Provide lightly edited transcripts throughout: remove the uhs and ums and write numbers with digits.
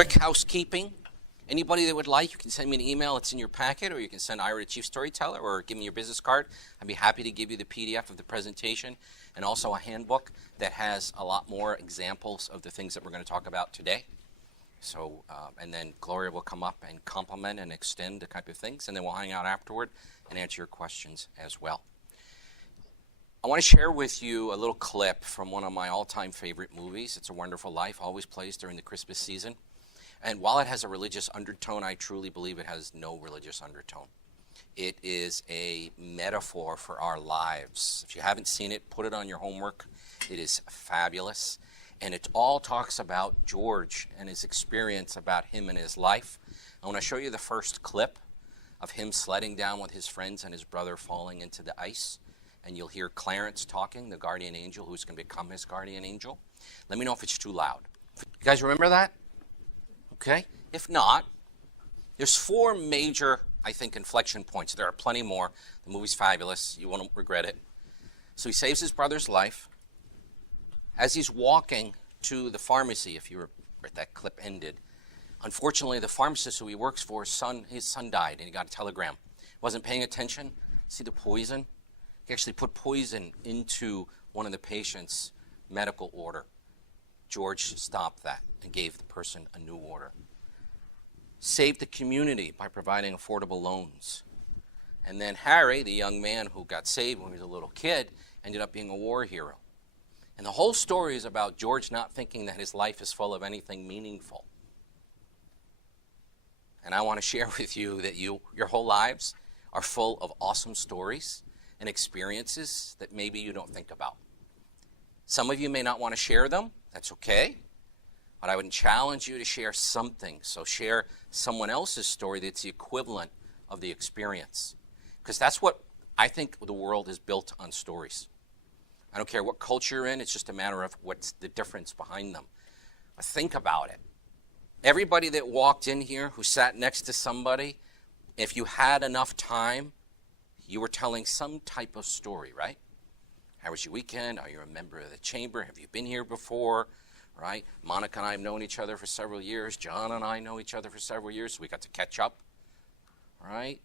Quick housekeeping. Anybody that would like, you can send me an email. It's in your packet, or you can send Ira to Chief Storyteller, or give me your business card. I'd be happy to give you the PDF of the presentation and also a handbook that has a lot more examples of the things that we're going to talk about today. So, and then Gloria will come up and compliment and extend the type of things, and then we'll hang out afterward and answer your questions as well. I want to share with you a little clip from one of my all-time favorite movies. It's a Wonderful Life, always plays during the Christmas season. And while it has a religious undertone, I truly believe it has no religious undertone. It is a metaphor for our lives. If you haven't seen it, put it on your homework. It is fabulous. And it all talks about George and his experience about him and his life. I want to show you the first clip of him sledding down with his friends and his brother falling into the ice. And you'll hear Clarence talking, the guardian angel, who's going to become his guardian angel. Let me know if it's too loud. You guys remember that? Okay. If not, there's four major, I think, inflection points. There are plenty more. The movie's fabulous. You won't regret it. So he saves his brother's life. As he's walking to the pharmacy, if you were where that clip ended, unfortunately, the pharmacist who he works for, his son died, and he got a telegram. Wasn't paying attention. See the poison? He actually put poison into one of the patient's medical order. George stopped that and gave the person a new order. Saved the community by providing affordable loans. And then Harry, the young man who got saved when he was a little kid, ended up being a war hero. And the whole story is about George not thinking that his life is full of anything meaningful. And I want to share with you that your whole lives are full of awesome stories and experiences that maybe you don't think about. Some of you may not want to share them. That's okay. But I would challenge you to share something. So share someone else's story that's the equivalent of the experience. Because that's what I think the world is built on, stories. I don't care what culture you're in. It's just a matter of what's the difference behind them. But think about it. Everybody that walked in here who sat next to somebody, if you had enough time, you were telling some type of story, right? How was your weekend? Are you a member of the chamber? Have you been here before? Right? Monica and I have known each other for several years. John and I know each other for several years, so we got to catch up. Right?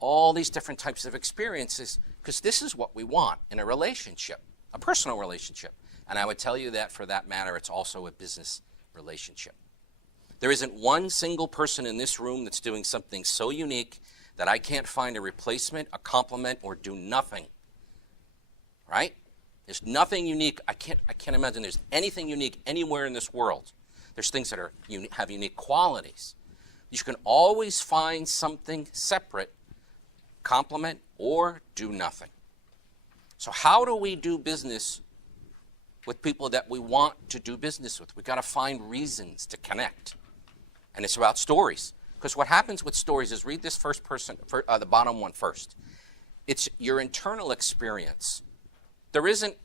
All these different types of experiences, because this is what we want in a relationship, a personal relationship. And I would tell you that, for that matter, it's also a business relationship. There isn't one single person in this room that's doing something so unique that I can't find a replacement, a complement, or do nothing. Right? There's nothing unique. I can't imagine there's anything unique anywhere in this world. There's things that have unique qualities. You can always find something separate, complement, or do nothing. So how do we do business with people that we want to do business with? We've got to find reasons to connect. And it's about stories. Because what happens with stories is, read this first person, the bottom one first. It's your internal experience.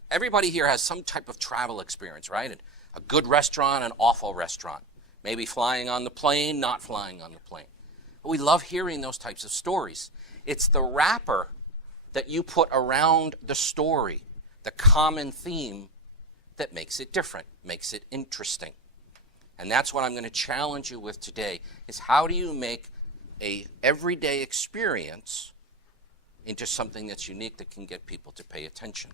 Everybody here has some type of travel experience, right? A good restaurant, an awful restaurant. Maybe flying on the plane, not flying on the plane. But we love hearing those types of stories. It's the wrapper that you put around the story, the common theme, that makes it different, makes it interesting. And that's what I'm going to challenge you with today, is how do you make a everyday experience into something that's unique that can get people to pay attention.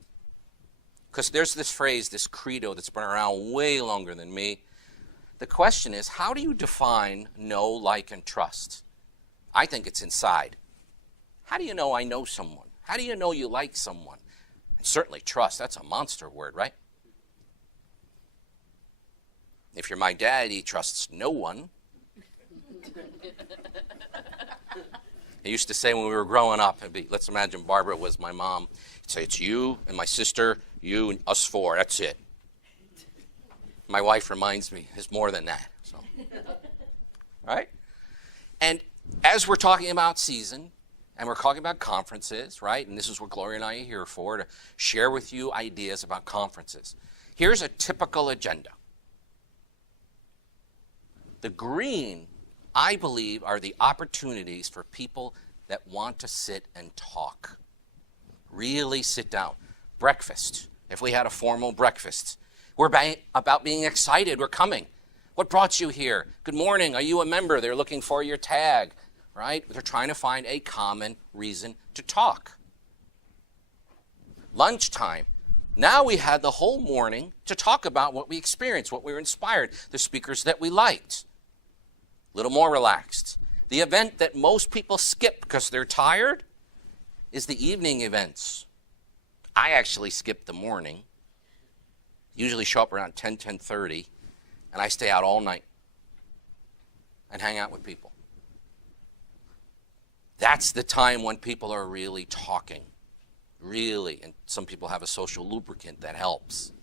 Because there's this phrase, this credo that's been around way longer than me. The question is, how do you define know, like, and trust? I think it's inside. How do you know I know someone? How do you know you like someone? And certainly trust, that's a monster word, right? If you're my dad, he trusts no one. He used to say when we were growing up, let's imagine Barbara was my mom. He'd say, it's you and my sister, you and us four, that's it. My wife reminds me, it's more than that. So, right? And as we're talking about season, and we're talking about conferences, right? And this is what Gloria and I are here for, to share with you ideas about conferences. Here's a typical agenda. The green, I believe, are the opportunities for people that want to sit and talk. Really sit down. Breakfast. If we had a formal breakfast. We're about being excited. We're coming. What brought you here? Good morning. Are you a member? They're looking for your tag, right? They're trying to find a common reason to talk. Lunchtime. Now we had the whole morning to talk about what we experienced, what we were inspired, the speakers that we liked. A little more relaxed. The event that most people skip because they're tired is the evening events. I actually skip the morning. Usually show up around 10:30, and I stay out all night and hang out with people. That's the time when people are really talking. Really, and some people have a social lubricant that helps.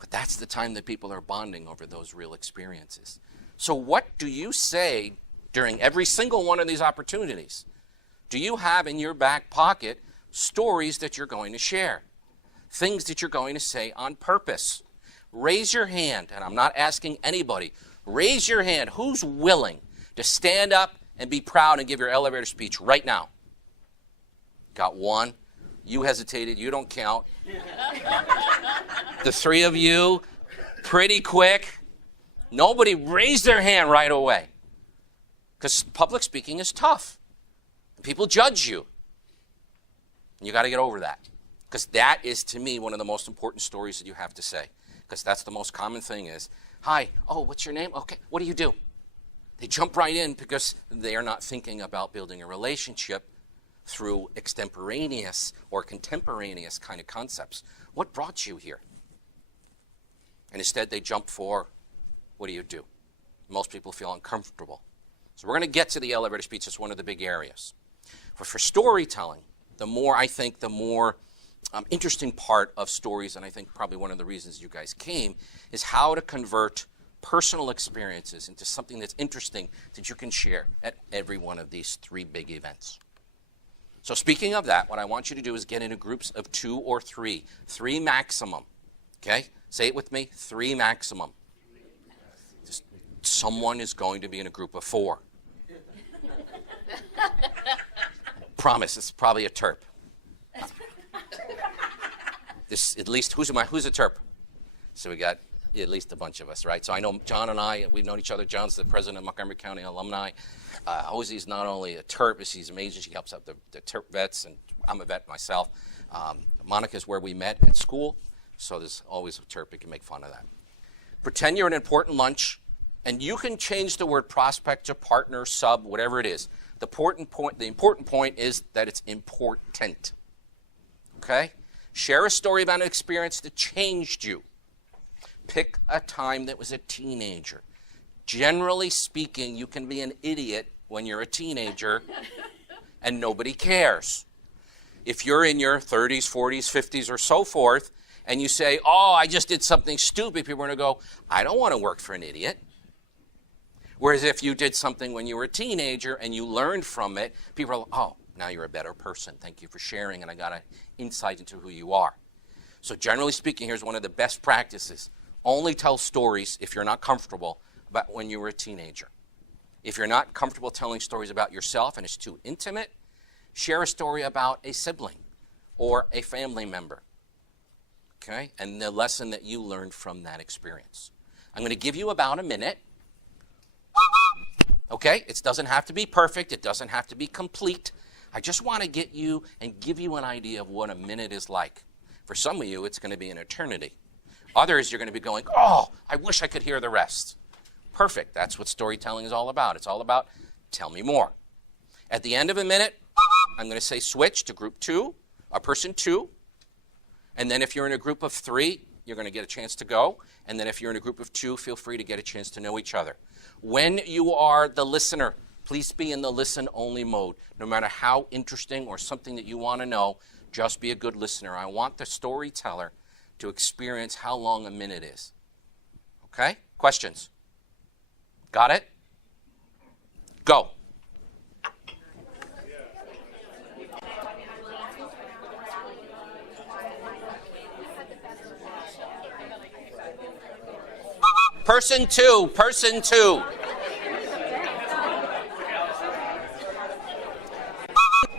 But that's the time that people are bonding over those real experiences. So what do you say during every single one of these opportunities? Do you have in your back pocket stories that you're going to share? Things that you're going to say on purpose? Raise your hand, and I'm not asking anybody. Raise your hand. Who's willing to stand up and be proud and give your elevator speech right now? Got one. You hesitated. You don't count. The three of you, pretty quick. Nobody raised their hand right away. Because public speaking is tough. People judge you. And you got to get over that. Because that is, to me, one of the most important stories that you have to say. Because that's the most common thing is, hi, oh, what's your name? Okay, what do you do? They jump right in because they are not thinking about building a relationship through extemporaneous or contemporaneous kind of concepts. What brought you here? And instead they jump for, what do you do? Most people feel uncomfortable. So we're going to get to the elevator speech. It's one of the big areas. But for storytelling, the more interesting part of stories, and I think probably one of the reasons you guys came, is how to convert personal experiences into something that's interesting that you can share at every one of these three big events. So speaking of that, what I want you to do is get into groups of 2 or 3. 3 maximum. Okay? Say it with me. 3 maximum. Just, someone is going to be in a group of 4. Promise, it's probably a terp. This at least who's a terp? So we got at least a bunch of us, right? So I know John and I, we've known each other. John's the president of Montgomery County Alumni. Hosie's not only a terp, but she's amazing. She helps out the terp vets, and I'm a vet myself. Monica's where we met at school, so there's always a terp. You can make fun of that. Pretend you're an important lunch, and you can change the word prospect to partner, sub, whatever it is. The important point is that it's important. Okay? Share a story about an experience that changed you. Pick a time that was a teenager. Generally speaking, you can be an idiot when you're a teenager and nobody cares. If you're in your 30s, 40s, 50s, or so forth, and you say, oh, I just did something stupid, people are going to go, I don't want to work for an idiot. Whereas if you did something when you were a teenager and you learned from it, people are like, oh, now you're a better person. Thank you for sharing, and I got an insight into who you are. So generally speaking, here's one of the best practices. Only tell stories if you're not comfortable about when you were a teenager. If you're not comfortable telling stories about yourself and it's too intimate, share a story about a sibling or a family member. Okay? And the lesson that you learned from that experience. I'm going to give you about a minute. Okay? It doesn't have to be perfect. It doesn't have to be complete. I just want to get you and give you an idea of what a minute is like. For some of you, it's going to be an eternity. Others, you're going to be going, oh, I wish I could hear the rest. Perfect. That's what storytelling is all about. It's all about tell me more. At the end of a minute, I'm going to say switch to group 2, or person 2. And then if you're in a group of 3, you're going to get a chance to go. And then if you're in a group of 2, feel free to get a chance to know each other. When you are the listener, please be in the listen-only mode. No matter how interesting or something that you want to know, just be a good listener. I want the storyteller to experience how long a minute is. Okay? Questions? Got it? Go. Person 2, person 2.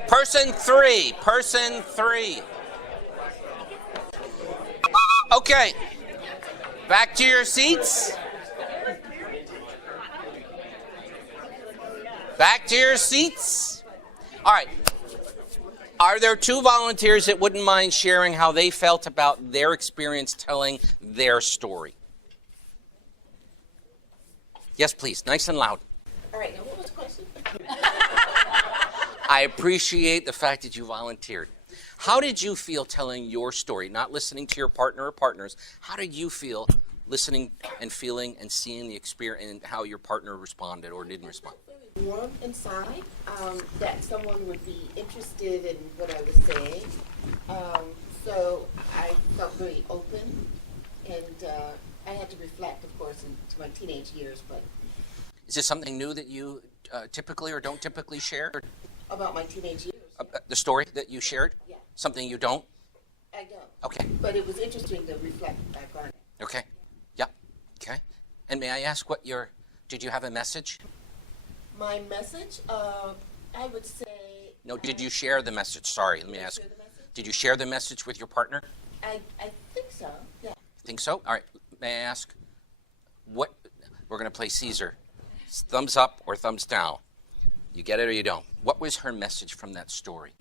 Person 3, person 3. Okay. Back to your seats. Back to your seats. All right. Are there two volunteers that wouldn't mind sharing how they felt about their experience telling their story? Yes, please. Nice and loud. All right, now what was the question? I appreciate the fact that you volunteered. How did you feel telling your story, not listening to your partner or partners? How did you feel listening and feeling and seeing the experience and how your partner responded or didn't respond? Warm inside, that someone would be interested in what I was saying. So I felt very open, and I had to reflect, of course, into my teenage years. But is this something new that you typically or don't typically share? About my teenage years. The story that you shared? Yeah. Something you don't? I don't. Okay. But it was interesting to reflect back on it. Okay. Yep. Okay. And may I ask did you have a message? My message, I would say... No, did you share the message? Sorry, let me ask. Did you share the message with your partner? I think so, yeah. Think so? All right. May I ask, we're going to play Caesar. Thumbs up or thumbs down? You get it or you don't? What was her message from that story?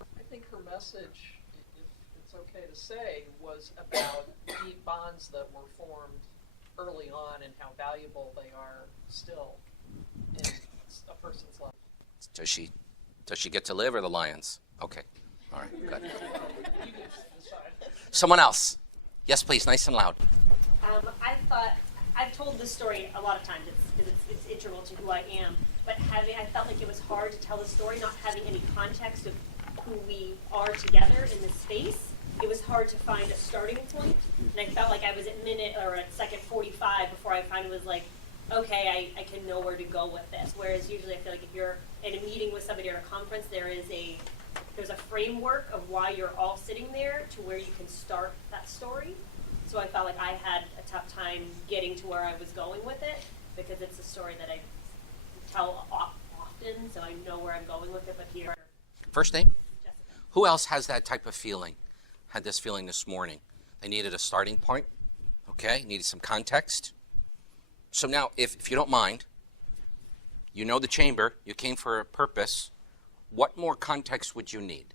I think her message, if it's okay to say, was about deep bonds that were formed early on and how valuable they are still in a person's life. Does she get to live or the lions? Okay. All right, good. Someone else. Yes, please, nice and loud. I've told this story a lot of times because it's integral to who I am, but I felt like it was hard to tell the story, not having any context of who we are together in this space. It was hard to find a starting point, and I felt like I was at second 45 before I finally was like, okay, I can know where to go with this. Whereas usually I feel like if you're in a meeting with somebody or a conference, there's a framework of why you're all sitting there to where you can start that story. So I felt like I had a tough time getting to where I was going with it because it's a story that I tell often, so I know where I'm going with it. But here, first name? Jessica. Who else has that type of feeling? Had this feeling this morning? They needed a starting point. Okay, needed some context. So now, if you don't mind, you know the chamber, you came for a purpose. What more context would you need?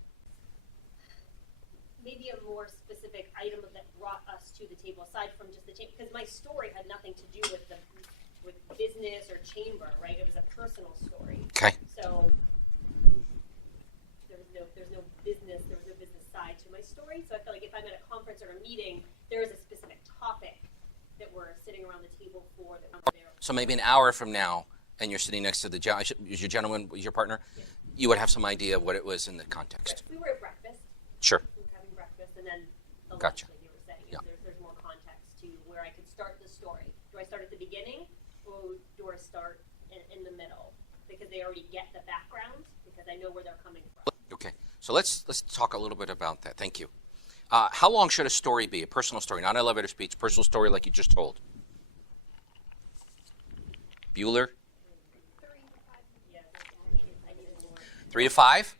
Maybe a more specific item that brought us to the table, aside from just the chamber, because my story had nothing to do with business or chamber, right? It was a personal story. Okay. So there's no business side to my story. So I feel like if I'm at a conference or a meeting, there is a specific topic that we're sitting around the table for that we're there. So maybe an hour from now, and you're sitting next to is your gentleman, is your partner? Yes. You would have some idea of what it was in the context. We were at breakfast. Sure. We were having breakfast, and then the Gotcha. lunch, like you were saying, Yeah. there's more context to where I could start the story. Do I start at the beginning, or do I start in the middle? Because they already get the background, because I know where they're coming from. Okay. So let's talk a little bit about that. Thank you. How long should a story be? A personal story, not an elevator speech. Personal story like you just told. Bueller? 3 to 5?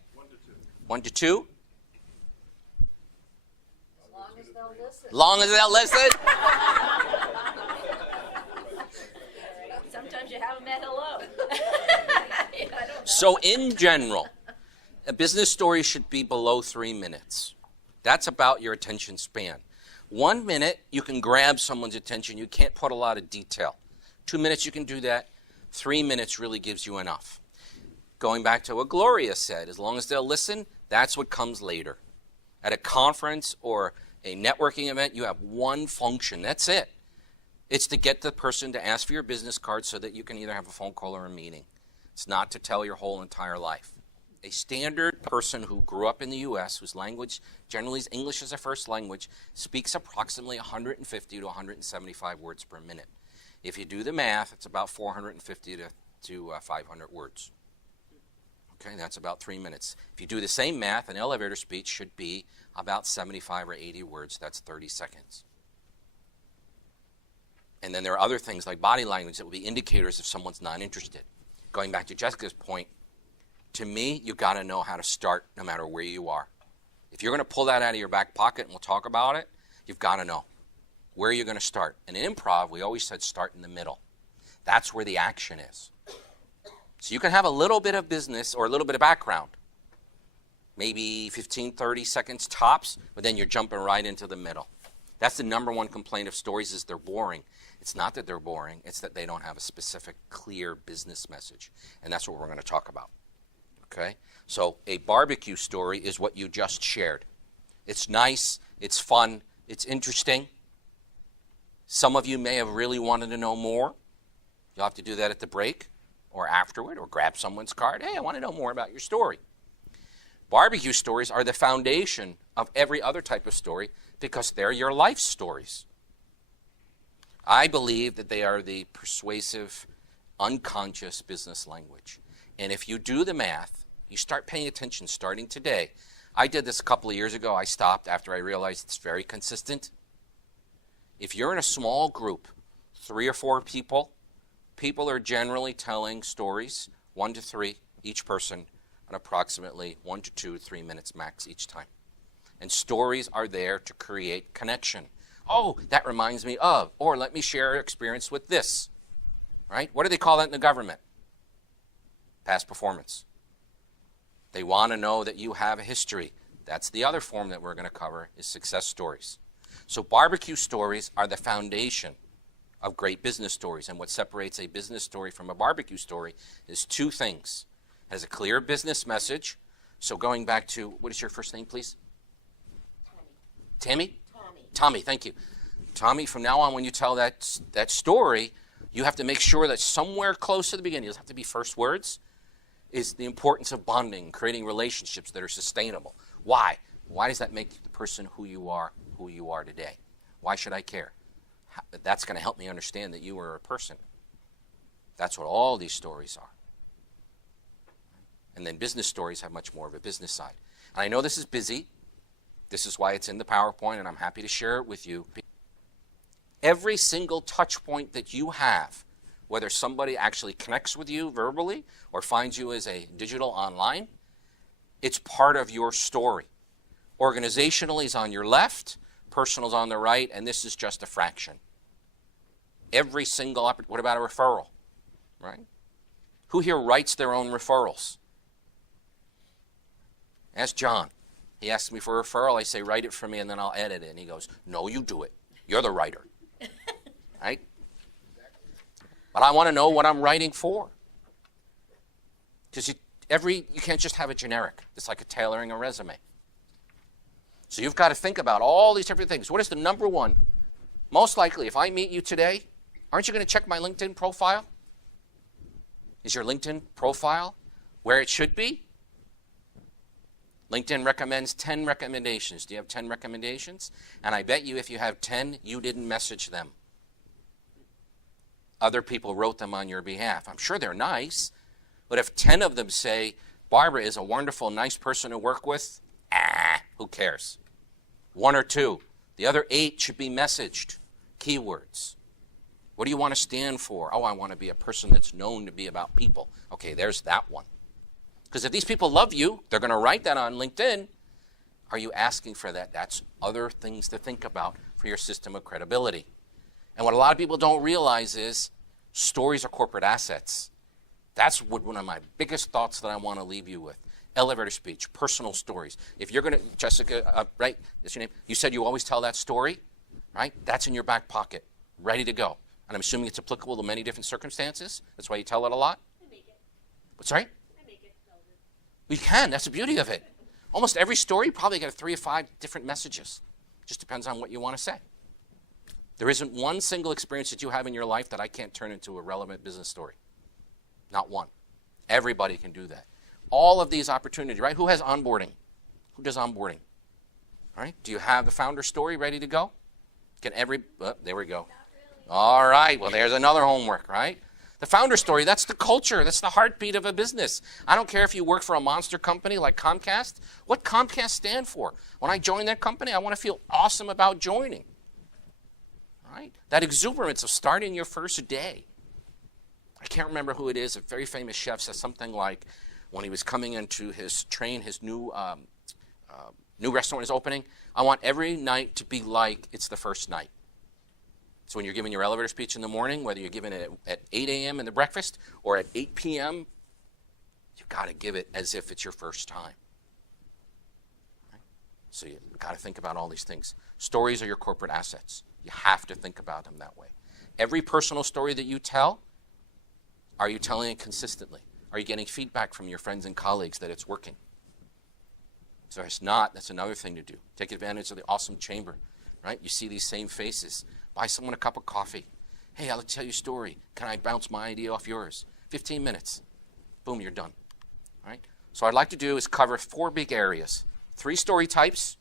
1 to 2? As long as they'll listen. Long as they'll listen? Sometimes you have them at hello. I don't know. So in general, a business story should be below 3 minutes. That's about your attention span. 1 minute, you can grab someone's attention. You can't put a lot of detail. 2 minutes, you can do that. 3 minutes really gives you enough. Going back to what Gloria said, as long as they'll listen, that's what comes later. At a conference or a networking event, you have one function. That's it. It's to get the person to ask for your business card so that you can either have a phone call or a meeting. It's not to tell your whole entire life. A standard person who grew up in the U.S., whose language generally is English as a first language, speaks approximately 150 to 175 words per minute. If you do the math, it's about 450 to 500 words. Okay, that's about 3 minutes. If you do the same math, an elevator speech should be about 75 or 80 words. That's 30 seconds. And then there are other things like body language that will be indicators if someone's not interested. Going back to Jessica's point, to me, you got to know how to start no matter where you are. If you're going to pull that out of your back pocket and we'll talk about it, you've got to know where you're going to start. And in improv, we always said start in the middle. That's where the action is. So you can have a little bit of business or a little bit of background, maybe 15, 30 seconds tops, but then you're jumping right into the middle. That's the number one complaint of stories, is they're boring. It's not that they're boring, it's that they don't have a specific, clear business message. And that's what we're going to talk about. Okay? So a barbecue story is what you just shared. It's nice, it's fun, it's interesting. Some of you may have really wanted to know more. You'll have to do that at the break or afterward, or grab someone's card. Hey, I want to know more about your story. Barbecue stories are the foundation of every other type of story because they're your life stories. I believe that they are the persuasive, unconscious business language. And if you do the math, you start paying attention starting today. I did this a couple of years ago. I stopped after I realized it's very consistent. If you're in a small group, 3 or 4 people, people are generally telling stories, 1 to 3 each person, and approximately 1 to 2 to 3 minutes max each time. And stories are there to create connection. Oh, that reminds me of, or let me share an experience with this, right? What do they call that in the government? Past performance. They want to know that you have a history. That's the other form that we're going to cover, is success stories. So barbecue stories are the foundation of great business stories. And what separates a business story from a barbecue story is 2 things. It has a clear business message. So going back to, what is your first name, please? Tammy? Tommy, thank you. Tommy, from now on, when you tell that story, you have to make sure that somewhere close to the beginning, it doesn't have to be first words, is the importance of bonding, creating relationships that are sustainable. Why? Why does that make the person who you are today? Why should I care? That's going to help me understand that you are a person. That's what all these stories are. And then business stories have much more of a business side. And I know this is busy. This is why it's in the PowerPoint, and I'm happy to share it with you. Every single touch point that you have, whether somebody actually connects with you verbally or finds you as a digital online, it's part of your story. Organizationally is on your left, personal is on the right, and this is just a fraction. Every single what about a referral, right? Who here writes their own referrals? Ask John. He asks me for a referral. I say, write it for me, and then I'll edit it. And he goes, no, you do it. You're the writer. Right? But I want to know what I'm writing for. Because you can't just have a generic. It's like tailoring a resume. So you've got to think about all these different things. What is the number one? Most likely, if I meet you today, aren't you going to check my LinkedIn profile? Is your LinkedIn profile where it should be? LinkedIn recommends 10 recommendations. Do you have 10 recommendations? And I bet you if you have 10, you didn't message them. Other people wrote them on your behalf. I'm sure they're nice, but if 10 of them say, Barbara is a wonderful, nice person to work with, who cares? 1 or 2. The other 8 should be messaged. Keywords. What do you want to stand for? Oh, I want to be a person that's known to be about people. Okay, there's that one. Because if these people love you, they're going to write that on LinkedIn. Are you asking for that? That's other things to think about for your system of credibility. And what a lot of people don't realize is stories are corporate assets. That's one of my biggest thoughts that I want to leave you with. Elevator speech, personal stories. If you're going to, Jessica, right, that's your name. You said you always tell that story, right? That's in your back pocket, ready to go. And I'm assuming it's applicable to many different circumstances. That's why you tell it a lot. I make it. What's right? I make it. You can. That's the beauty of it. Almost every story, you probably get 3 or 5 different messages. Just depends on what you want to say. There isn't one single experience that you have in your life that I can't turn into a relevant business story. Not one. Everybody can do that. All of these opportunities, right? Who has onboarding? Who does onboarding? All right. Do you have the founder story ready to go? Can there we go. All right. Well, there's another homework, right? The founder story, that's the culture. That's the heartbeat of a business. I don't care if you work for a monster company like Comcast. What Comcast stand for? When I join that company, I want to feel awesome about joining. Right? That exuberance of starting your first day. I can't remember who it is. A very famous chef says something like, when he was coming into his new restaurant is opening, I want every night to be like it's the first night. So when you're giving your elevator speech in the morning, whether you're giving it at 8 a.m. in the breakfast or at 8 p.m., you've got to give it as if it's your first time. Right? So you've got to think about all these things. Stories are your corporate assets. You have to think about them that way. Every personal story that you tell, are you telling it consistently? Are you getting feedback from your friends and colleagues that it's working? So if not, that's another thing to do. Take advantage of the awesome chamber, right? You see these same faces. Buy someone a cup of coffee. Hey, I'll tell you a story. Can I bounce my idea off yours? 15 minutes. Boom, you're done. All right? So what I'd like to do is cover 4 big areas. 3 story types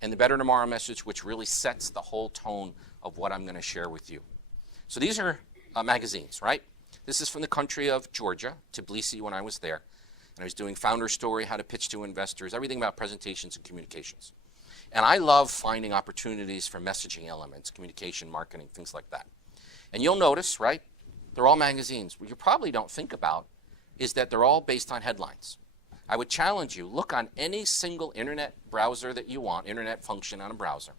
and the Better Tomorrow message, which really sets the whole tone of what I'm going to share with you. So these are magazines, right? This is from the country of Georgia, Tbilisi, when I was there. And I was doing founder story, how to pitch to investors, everything about presentations and communications. And I love finding opportunities for messaging elements, communication, marketing, things like that. And you'll notice, right, they're all magazines. What you probably don't think about is that they're all based on headlines. I would challenge you, look on any single internet browser that you want, internet function on a browser.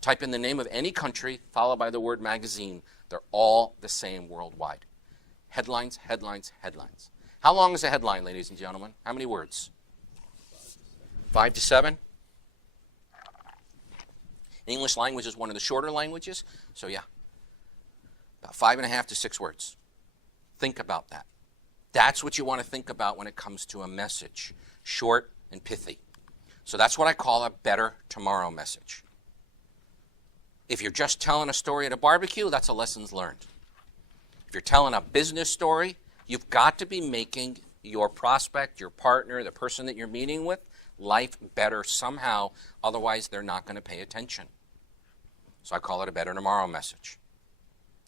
Type in the name of any country, followed by the word magazine. They're all the same worldwide. Headlines, headlines, headlines. How long is a headline, ladies and gentlemen? How many words? 5 to 7? English language is one of the shorter languages, so yeah, about 5.5 to 6 words. Think about that. That's what you want to think about when it comes to a message, short and pithy. So that's what I call a Better Tomorrow message. If you're just telling a story at a barbecue, that's a lessons learned. If you're telling a business story, you've got to be making your prospect, your partner, the person that you're meeting with, life better somehow, otherwise they're not going to pay attention. So I call it a Better Tomorrow message.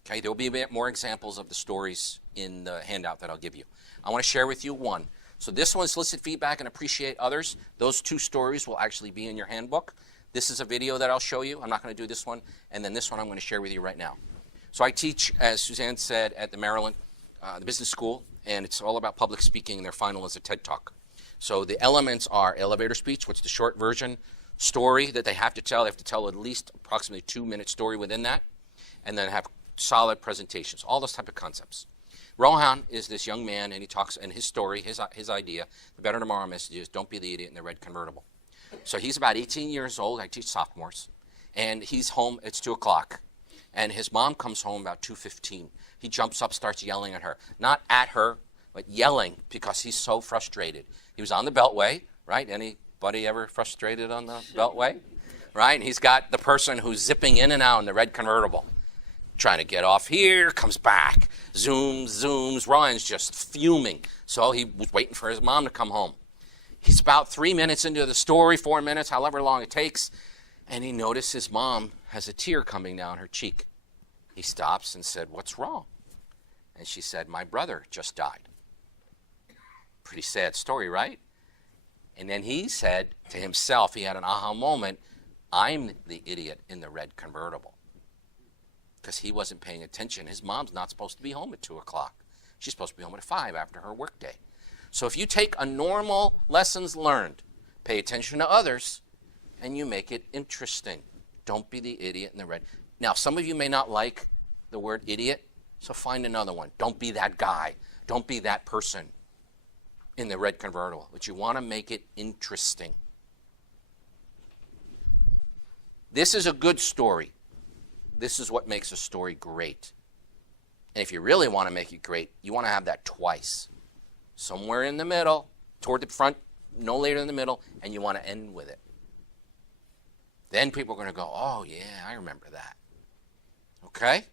Okay, there will be a bit more examples of the stories in the handout that I'll give you. I want to share with you one. So this one, solicit feedback and appreciate others. Those 2 stories will actually be in your handbook. This is a video that I'll show you. I'm not going to do this one. And then this one I'm going to share with you right now. So I teach, as Suzanne said, at the Maryland, the business school, and it's all about public speaking, and their final is a TED Talk. So the elements are elevator speech, what's the short version, story that they have to tell. They have to tell at least approximately 2-minute story within that, and then have solid presentations, all those type of concepts. Rohan is this young man, and he talks in his story, his idea, the Better Tomorrow message is don't be the idiot in the red convertible. So he's about 18 years old. I teach sophomores, and he's home. It's 2 o'clock, and his mom comes home about 2:15. He jumps up, starts yelling at her, not at her, but yelling because he's so frustrated. He was on the Beltway, right? Anybody ever frustrated on the Beltway? Right? And he's got the person who's zipping in and out in the red convertible, trying to get off here, comes back, zooms. Ryan's just fuming. So he was waiting for his mom to come home. He's about 3 minutes into the story, 4 minutes, however long it takes, and he noticed his mom has a tear coming down her cheek. He stops and said, "What's wrong?" And she said, "My brother just died." Pretty sad story, right? And then he said to himself, he had an aha moment, I'm the idiot in the red convertible. Because he wasn't paying attention. His mom's not supposed to be home at 2 o'clock. She's supposed to be home at 5 after her workday. So if you take a normal lessons learned, pay attention to others, and you make it interesting. Don't be the idiot in the red. Now, some of you may not like the word idiot, so find another one. Don't be that guy. Don't be that person in the red convertible. But you want to make it interesting. This is a good story. This is what makes a story great. And if you really want to make it great, you want to have that twice. Somewhere in the middle, toward the front, no later in the middle, and you want to end with it. Then people are going to go, oh, yeah, I remember that. Okay?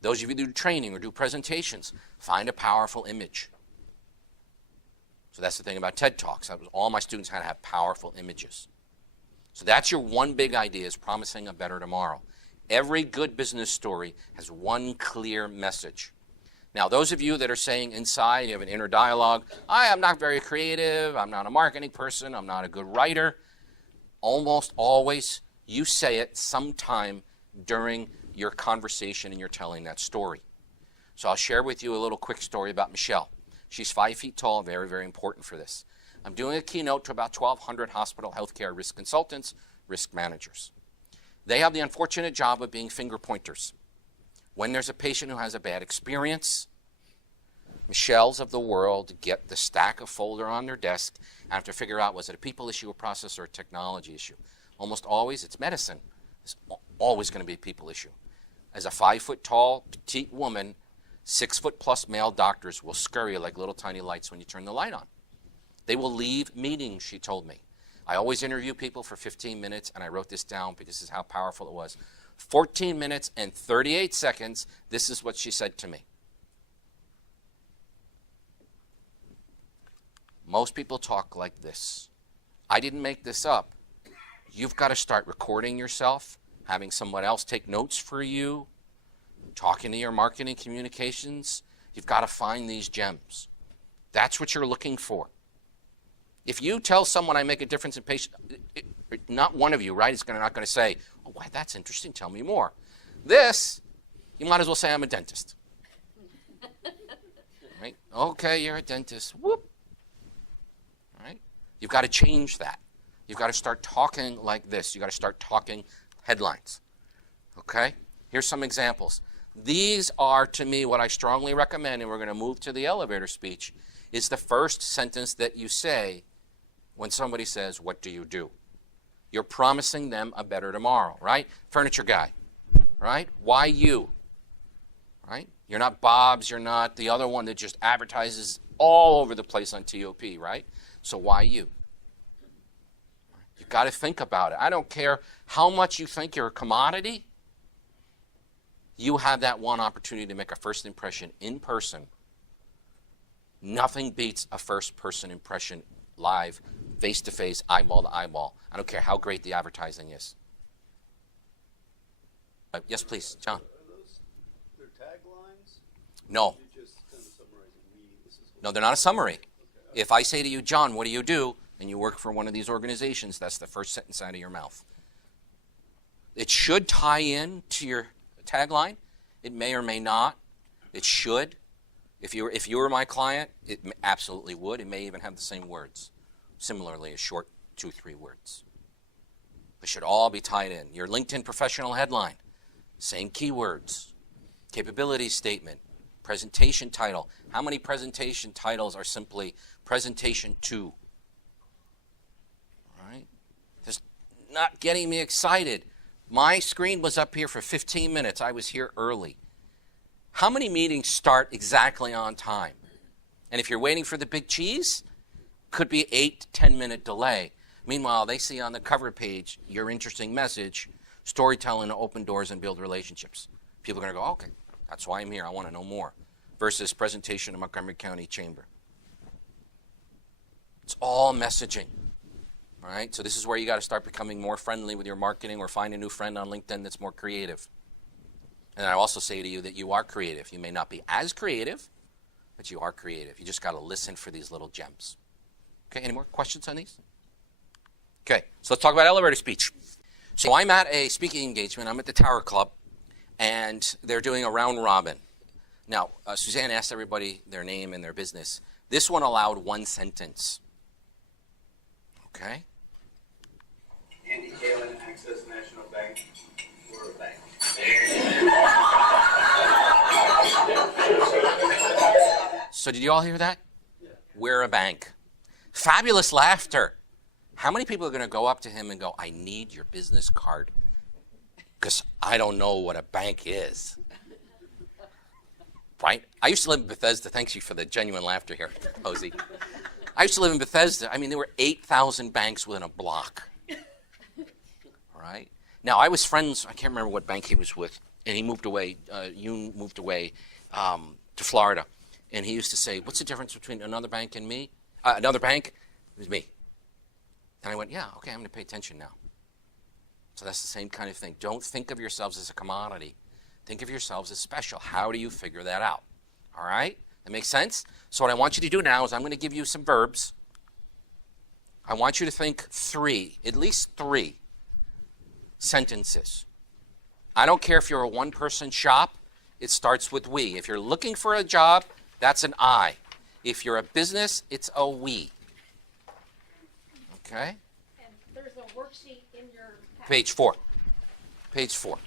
Those of you who do training or do presentations, find a powerful image. So that's the thing about TED Talks. All my students had to have powerful images. So that's your one big idea, is promising a better tomorrow. Every good business story has one clear message. Now, those of you that are saying inside, you have an inner dialogue, I am not very creative, I'm not a marketing person, I'm not a good writer. Almost always, you say it sometime during your conversation and you're telling that story. So I'll share with you a little quick story about Michelle. She's 5 feet tall, very, very important for this. I'm doing a keynote to about 1,200 hospital healthcare risk consultants, risk managers. They have the unfortunate job of being finger pointers. When there's a patient who has a bad experience, Michelle's of the world get the stack of folder on their desk and have to figure out, was it a people issue, a process, or a technology issue? Almost always, it's medicine. It's always going to be a people issue. As a 5-foot-tall, petite woman, 6-foot-plus male doctors will scurry like little tiny lights when you turn the light on. They will leave meetings, she told me. I always interview people for 15 minutes, and I wrote this down because this is how powerful it was. 14 minutes and 38 seconds, this is what she said to me. Most people talk like this. I didn't make this up. You've got to start recording yourself, having someone else take notes for you, talking to your marketing communications. You've got to find these gems. That's what you're looking for. If you tell someone I make a difference in patient, not one of you, right, is not going to say, oh, wow, that's interesting, tell me more. This, you might as well say I'm a dentist. Right? Okay, you're a dentist. Whoop. Right? You've got to change that. You've got to start talking like this. You've got to start talking headlines. Okay? Here's some examples. These are, to me, what I strongly recommend, and we're going to move to the elevator speech, is the first sentence that you say when somebody says, what do you do? You're promising them a better tomorrow, right? Furniture guy, right? Why you? Right? You're not Bob's, you're not the other one that just advertises all over the place on TOP, right? So why you? You've got to think about it. I don't care how much you think you're a commodity. You have that one opportunity to make a first impression in person. Nothing beats a first-person impression live, face-to-face, eyeball to eyeball. I don't care how great the advertising is. Yes, please, John. Are those their taglines? No. You're just kind of summarizing me. This is No, they're not a summary. okay. If I say to you, John, what do you do? And you work for one of these organizations, that's the first sentence out of your mouth. It should tie in to your tagline. It may or may not. It should. If you were my client, it absolutely would. It may even have the same words. Similarly, a short 2-3 words. It should all be tied in. Your LinkedIn professional headline, same keywords. Capability statement, presentation title. How many presentation titles are simply presentation to? All right? Just not getting me excited. My screen was up here for 15 minutes. I was here early. How many meetings start exactly on time? And if you're waiting for the big cheese, could be 8 to 10 minute delay. Meanwhile, they see on the cover page your interesting message, storytelling to open doors and build relationships. People are going to go, okay, that's why I'm here. I want to know more. Versus presentation in Montgomery County Chamber. It's all messaging. All right? So this is where you got to start becoming more friendly with your marketing or find a new friend on LinkedIn that's more creative. And I also say to you that you are creative. You may not be as creative, but you are creative. You just got to listen for these little gems. Okay, any more questions on these? Okay, so let's talk about elevator speech. So I'm at a speaking engagement. I'm at the Tower Club, and they're doing a round robin. Now, Suzanne asked everybody their name and their business. This one allowed one sentence. Okay? Andy Kalin, Access National Bank. We're a bank. So did you all hear that? Yeah. We're a bank. Fabulous laughter. How many people are going to go up to him and go, I need your business card because I don't know what a bank is? Right? I used to live in Bethesda. Thanks you for the genuine laughter here, Posey. I used to live in Bethesda. I mean, there were 8,000 banks within a block. Right? Now, I was friends, I can't remember what bank he was with, and he moved away, Yoon moved away to Florida. And he used to say, what's the difference between another bank and me? Another bank? It was me. And I went, yeah, okay, I'm going to pay attention now. So that's the same kind of thing. Don't think of yourselves as a commodity. Think of yourselves as special. How do you figure that out? All right? That makes sense? So what I want you to do now is I'm going to give you some verbs. I want you to think 3, at least 3 sentences. I don't care if you're a one-person shop. It starts with we. If you're looking for a job, that's an I. If you're a business, it's a we. Okay? And there's a worksheet in your packet. Page 4. page 4.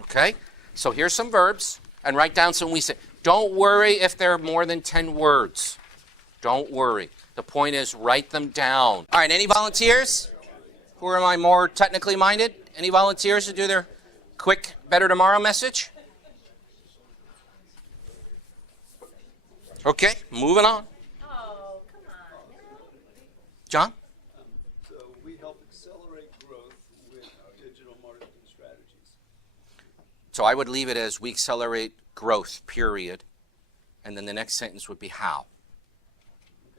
Okay? So here's some verbs, and write down some we say. Don't worry if they're more than 10 words. Don't worry. The point is, write them down. All right, any volunteers? Who are my more technically minded? Any volunteers to do their quick Better Tomorrow message? Okay, moving on. Oh, come on. John? So we help accelerate growth with digital marketing strategies. So I would leave it as we accelerate growth, period. And then the next sentence would be how.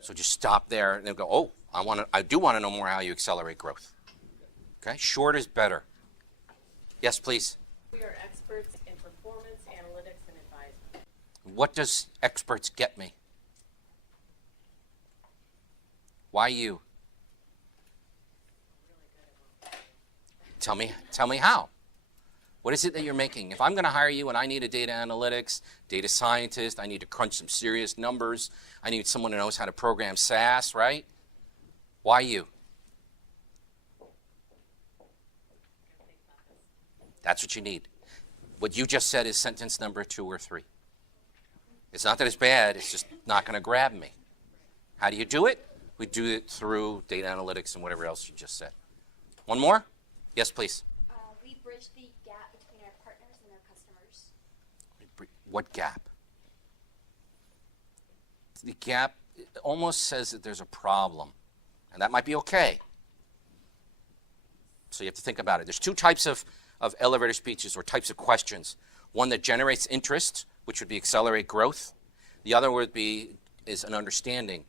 So just stop there and then go, oh, I do want to know more how you accelerate growth. Okay, short is better. Yes, please. We are experts in performance, analytics, and advisement. What does experts get me? Why you? Tell me how. What is it that you're making? If I'm going to hire you and I need a data analytics, data scientist, I need to crunch some serious numbers, I need someone who knows how to program SaaS, right? Why you? That's what you need. What you just said is sentence number 2 or 3. It's not that it's bad, it's just not going to grab me. How do you do it? We do it through data analytics and whatever else you just said. One more? Yes, please. We bridge the gap between our partners and our customers. What gap? The gap almost says that there's a problem, and that might be okay. So you have to think about it. There's 2 types of elevator speeches or types of questions. One that generates interest, which would be accelerate growth. The other would be is an understanding.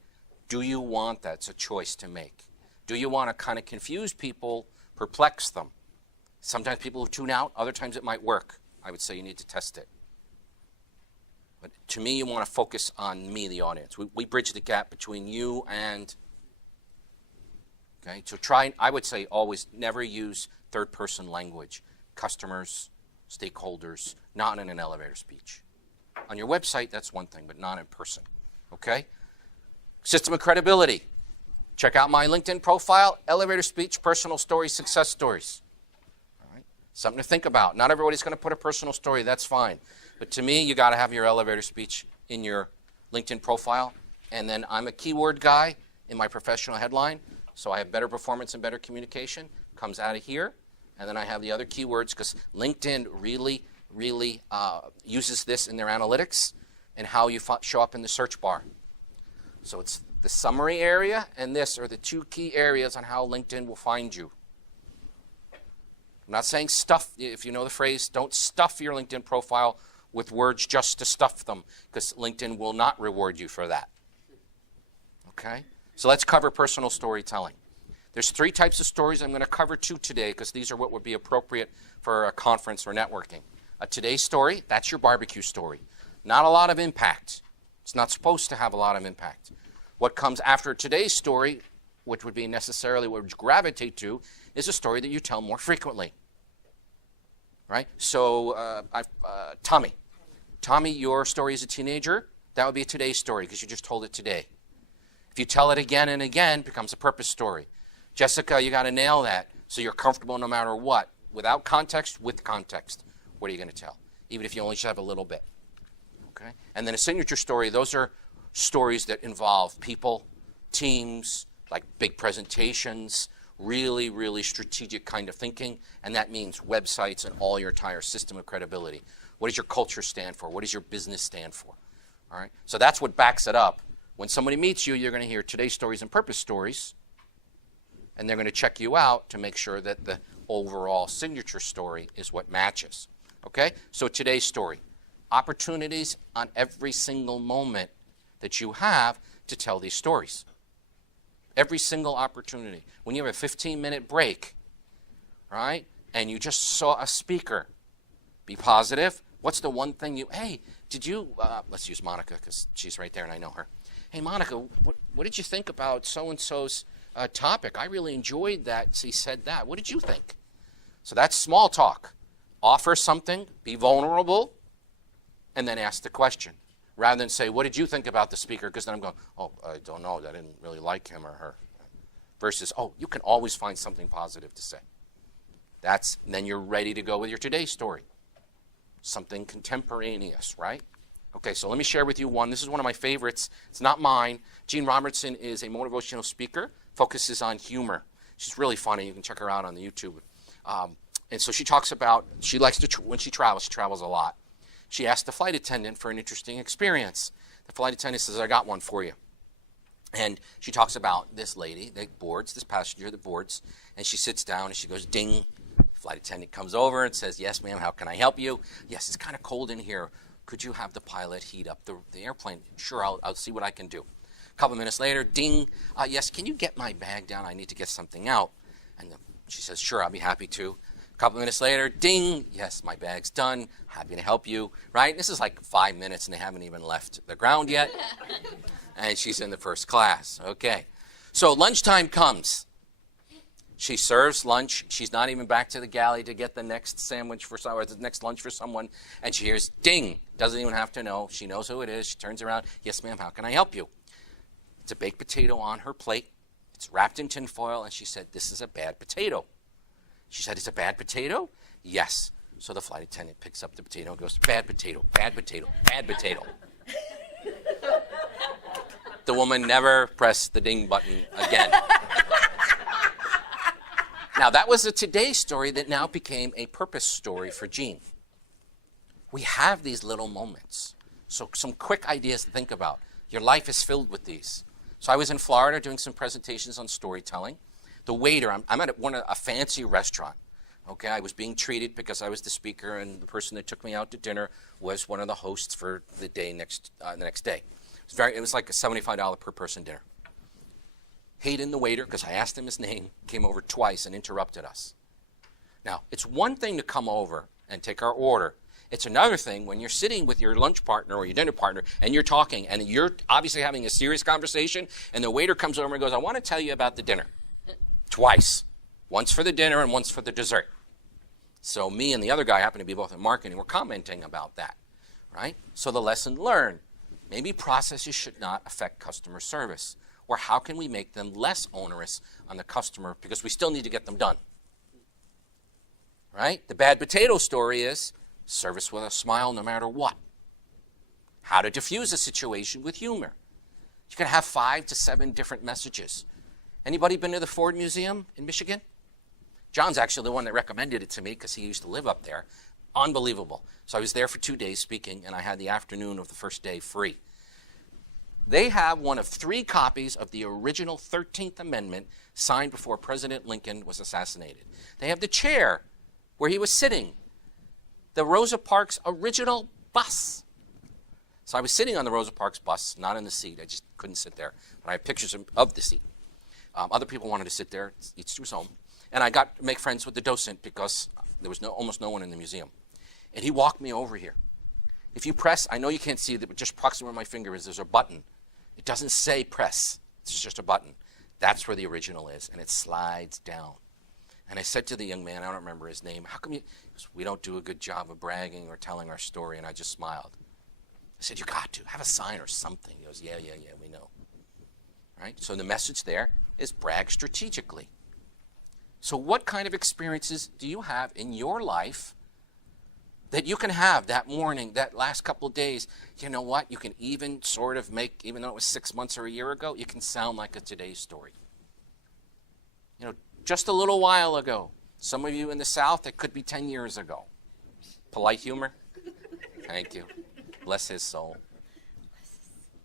Do you want that? It's a choice to make. Do you want to kind of confuse people, perplex them? Sometimes people tune out, other times it might work. I would say you need to test it. But to me, you want to focus on me, the audience. We bridge the gap between you and, okay? So I would say always never use third-person language. Customers, stakeholders, not in an elevator speech. On your website, that's one thing, but not in person, okay? System of credibility. Check out my LinkedIn profile, elevator speech, personal stories, success stories. All right? Something to think about. Not everybody's going to put a personal story, that's fine. But to me, you got to have your elevator speech in your LinkedIn profile. And then I'm a keyword guy in my professional headline, so I have better performance and better communication. Comes out of here. And then I have the other keywords because LinkedIn really uses this in their analytics and how you show up in the search bar. So it's the summary area and this are the 2 key areas on how LinkedIn will find you. I'm not saying stuff, if you know the phrase, don't stuff your LinkedIn profile with words just to stuff them because LinkedIn will not reward you for that. Okay? So let's cover personal storytelling. There's 3 types of stories. I'm going to cover 2 today because these are what would be appropriate for a conference or networking. A today's story, that's your barbecue story. Not a lot of impact. It's not supposed to have a lot of impact. What comes after today's story, which would be necessarily what would gravitate to, is a story that you tell more frequently. Right? So, Tommy, your story as a teenager, that would be a today's story because you just told it today. If you tell it again and again, it becomes a purpose story. Jessica, you got to nail that so you're comfortable no matter what. Without context, with context. What are you going to tell? Even if you only have a little bit. Okay? And then a signature story, those are stories that involve people, teams, like big presentations, really strategic kind of thinking, and that means websites and all your entire system of credibility. What does your culture stand for? What does your business stand for? All right? So that's what backs it up. When somebody meets you, you're going to hear today's stories and purpose stories, and they're going to check you out to make sure that the overall signature story is what matches. Okay? So today's story. Opportunities on every single moment that you have to tell these stories. Every single opportunity. When you have a 15-minute break, right, and you just saw a speaker, be positive. What's the one thing hey, did you, let's use Monica because she's right there and I know her. Hey, Monica, what did you think about so-and-so's topic? I really enjoyed that. He said that. What did you think? So that's small talk. Offer something, be vulnerable, and then ask the question. Rather than say, what did you think about the speaker? Because then I'm going, oh, I don't know. I didn't really like him or her. Versus, oh, you can always find something positive to say. Then you're ready to go with your today's story. Something contemporaneous, right? Okay, so let me share with you one. This is one of my favorites. It's not mine. Jean Robertson is a motivational speaker, focuses on humor. She's really funny. You can check her out on the YouTube. And so she talks about, she likes to, when she travels a lot. She asked the flight attendant for an interesting experience. The flight attendant says, I got one for you. And she talks about this lady that boards, this passenger that boards, and she sits down and she goes, ding. The flight attendant comes over and says, yes, ma'am, how can I help you? Yes, it's kind of cold in here. Could you have the pilot heat up the airplane? Sure, I'll see what I can do. A couple minutes later, ding. Yes, can you get my bag down? I need to get something out. And she says, sure, I'll be happy to. A couple minutes later, ding. Yes, my bag's done. Happy to help you. Right? This is like 5 minutes and they haven't even left the ground yet. And she's in the first class. Okay. So lunchtime comes. She serves lunch. She's not even back to the galley to get the next sandwich or the next lunch for someone. And she hears ding. Doesn't even have to know. She knows who it is. She turns around. Yes, ma'am, how can I help you? It's a baked potato on her plate. It's wrapped in tin foil. And she said, this is a bad potato. She said, it's a bad potato? Yes. So the flight attendant picks up the potato and goes, bad potato, bad potato, bad potato. The woman never pressed the ding button again. Now, that was a today story that now became a purpose story for Jean. We have these little moments. So some quick ideas to think about. Your life is filled with these. So I was in Florida doing some presentations on storytelling. The waiter, I'm at a fancy restaurant. Okay, I was being treated because I was the speaker, and the person that took me out to dinner was one of the hosts for the day the next day. It was like a $75 per person dinner. Hayden, the waiter, because I asked him his name, came over twice and interrupted us. Now, it's one thing to come over and take our order. It's another thing when you're sitting with your lunch partner or your dinner partner and you're talking and you're obviously having a serious conversation, and the waiter comes over and goes, I want to tell you about the dinner. Twice. Once for the dinner and once for the dessert. So me and the other guy happen to be both in marketing. We're commenting about that, right? So the lesson learned, maybe processes should not affect customer service. Or how can we make them less onerous on the customer because we still need to get them done, right? The bad potato story is service with a smile no matter what. How to diffuse a situation with humor. You can have 5 to 7 different messages. Anybody been to the Ford Museum in Michigan? John's actually the one that recommended it to me because he used to live up there. Unbelievable. So I was there for 2 days speaking, and I had the afternoon of the first day free. They have one of 3 copies of the original 13th Amendment signed before President Lincoln was assassinated. They have the chair where he was sitting, the Rosa Parks original bus. So I was sitting on the Rosa Parks bus, not in the seat. I just couldn't sit there. But I have pictures of the seat. Other people wanted to sit there, each to his own. And I got to make friends with the docent because there was almost no one in the museum. And he walked me over here. If you press, I know you can't see it, but just approximately where my finger is, there's a button. It doesn't say press. It's just a button. That's where the original is, and it slides down. And I said to the young man, I don't remember his name, how come you, he goes, we don't do a good job of bragging or telling our story, and I just smiled. I said, you got to have a sign or something. He goes, yeah, we know. Right? So the message there is brag strategically. So what kind of experiences do you have in your life that you can have that morning, that last couple of days? You know what? You can even sort of make, even though it was 6 months or a year ago, you can sound like a today's story. You know, just a little while ago. Some of you in the South, it could be 10 years ago. Polite humor? Thank you. Bless his soul.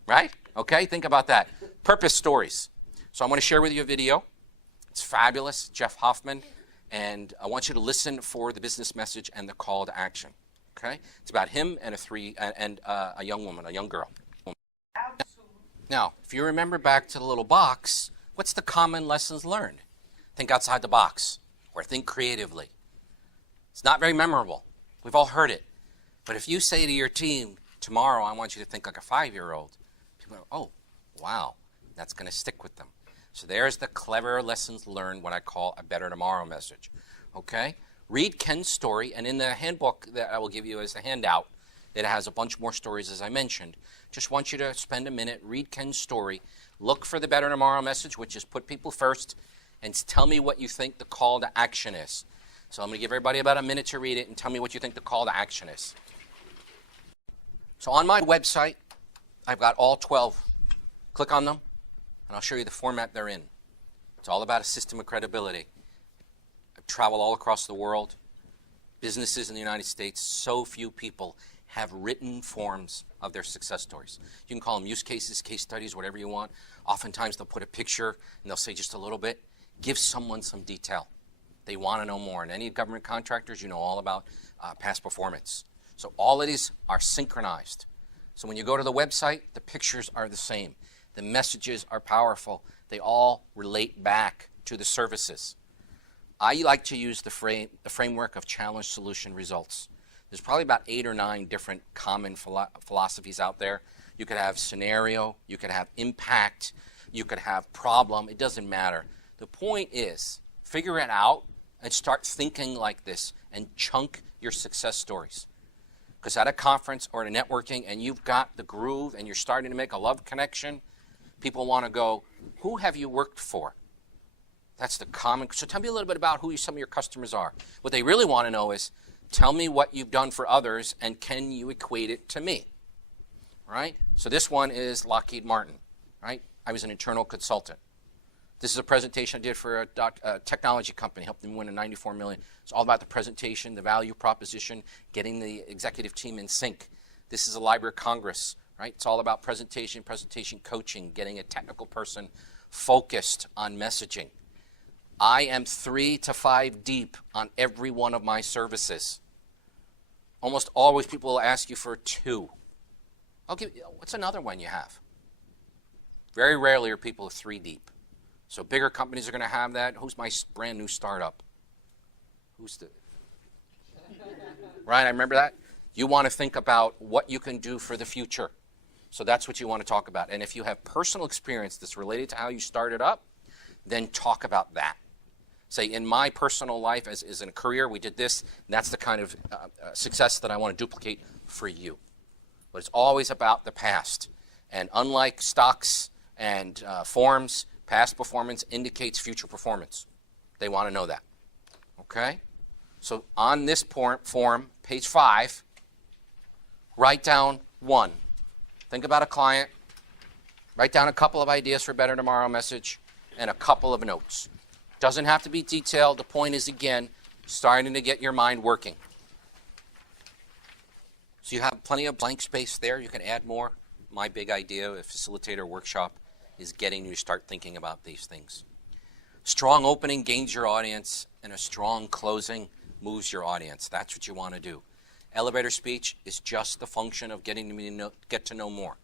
Right? Okay, think about that. Purpose stories. So I'm going to share with you a video. It's fabulous, Jeff Hoffman. And I want you to listen for the business message and the call to action. Okay? It's about him and a young woman, a young girl. Now, if you remember back to the little box, what's the common lessons learned? Think outside the box, or think creatively. It's not very memorable. We've all heard it. But if you say to your team, tomorrow I want you to think like a 5-year-old, people go, oh, wow, that's going to stick with them. So there's the clever lessons learned, what I call a Better Tomorrow message. Okay? Read Ken's story, and in the handbook that I will give you as a handout, it has a bunch more stories, as I mentioned. Just want you to spend a minute, read Ken's story, look for the Better Tomorrow message, which is put people first, and tell me what you think the call to action is. So I'm going to give everybody about a minute to read it and tell me what you think the call to action is. So on my website, I've got all 12. Click on them, and I'll show you the format they're in. It's all about a system of credibility. I've traveled all across the world. Businesses in the United States, so few people have written forms of their success stories. You can call them use cases, case studies, whatever you want. Oftentimes they'll put a picture and they'll say just a little bit. Give someone some detail. They want to know more. And any government contractors, you know all about past performance. So all of these are synchronized. So when you go to the website, the pictures are the same. The messages are powerful. They all relate back to the services. I like to use the framework of challenge, solution, results. There's probably about 8 or 9 different common philosophies out there. You could have scenario, you could have impact, you could have problem. It doesn't matter. The point is, figure it out and start thinking like this and chunk your success stories. Because at a conference or at a networking and you've got the groove and you're starting to make a love connection, people want to go, who have you worked for? That's the common. So tell me a little bit about who some of your customers are. What they really want to know is, tell me what you've done for others and can you equate it to me? Right? So this one is Lockheed Martin. Right? I was an internal consultant. This is a presentation I did for a technology company, helped them win a $94 million. It's all about the presentation, the value proposition, getting the executive team in sync. This is a Library of Congress, right? It's all about presentation coaching, getting a technical person focused on messaging. I am 3 to 5 deep on every one of my services. Almost always people will ask you for 2. I'll give you, what's another one you have? Very rarely are people 3 deep. So bigger companies are going to have that. Who's my brand new startup? Who's the... Right, I remember that. You want to think about what you can do for the future. So that's what you want to talk about. And if you have personal experience that's related to how you started up, then talk about that. Say, in my personal life, as in a career, we did this, and that's the kind of success that I want to duplicate for you. But it's always about the past. And unlike stocks and forms, past performance indicates future performance. They want to know that. Okay? So on this form, page 5, write down 1. Think about a client. Write down a couple of ideas for a Better Tomorrow message and a couple of notes. Doesn't have to be detailed. The point is, again, starting to get your mind working. So you have plenty of blank space there. You can add more. My big idea, a facilitator workshop, is getting you to start thinking about these things. Strong opening gains your audience, and a strong closing moves your audience. That's what you want to do. Elevator speech is just the function of getting to get to know more.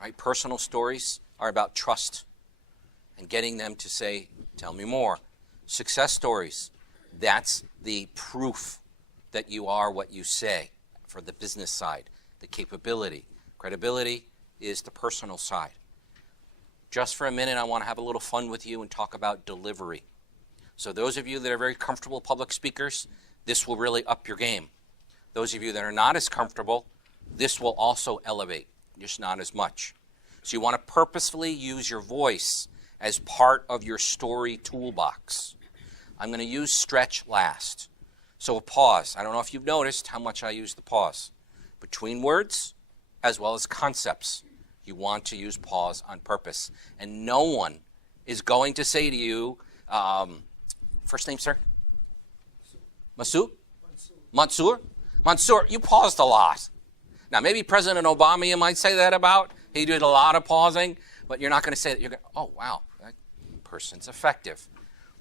Right? Personal stories are about trust and getting them to say, tell me more. Success stories, that's the proof that you are what you say for the business side, the capability. Credibility is the personal side. Just for a minute, I want to have a little fun with you and talk about delivery. So those of you that are very comfortable public speakers, this will really up your game. Those of you that are not as comfortable, this will also elevate, just not as much. So you want to purposefully use your voice as part of your story toolbox. I'm going to use stretch last. So a pause. I don't know if you've noticed how much I use the pause. Between words as well as concepts, you want to use pause on purpose. And no one is going to say to you, first name, sir? Masood? Mansoor? Mansoor, you paused a lot. Now, maybe President Obama you might say that about. He did a lot of pausing, but you're not going to say that. You're going, oh, wow, that person's effective.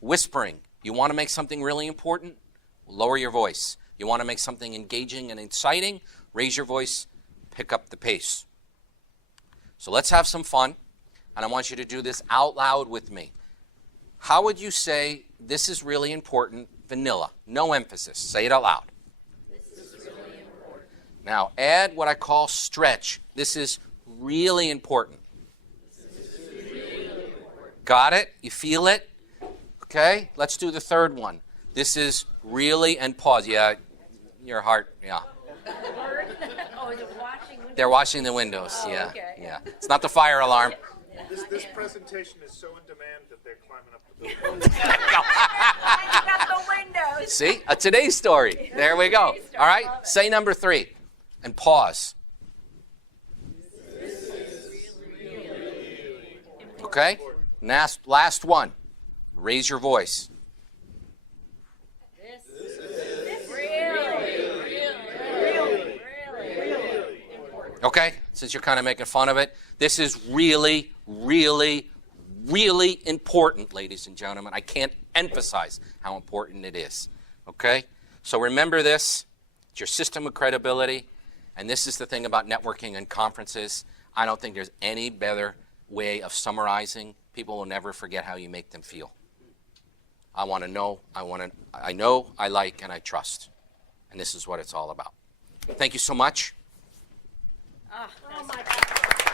Whispering. You want to make something really important? Lower your voice. You want to make something engaging and exciting? Raise your voice, pick up the pace. So let's have some fun, and I want you to do this out loud with me. How would you say, this is really important, vanilla, no emphasis? Say it out loud. This is really important. Now, add what I call stretch. This is really important. This is really important. Got it? You feel it? Okay, let's do the third one. This is really, and pause. Yeah, your heart, yeah. Oh, is it washing windows? They're washing the windows, Oh, yeah. okay. Yeah. It's not the fire alarm. This presentation is so in demand that they're climbing up the building. See, a today's story. There we go. All right, say number 3 and pause. Okay, last one. Raise your voice. Okay, since you're kind of making fun of it, this is really, really, really important, ladies and gentlemen. I can't emphasize how important it is. Okay, so remember this. It's your system of credibility, and this is the thing about networking and conferences. I don't think there's any better way of summarizing. People will never forget how you make them feel. I want to know, I know, I like, and I trust. And this is what it's all about. Thank you so much. Oh my God.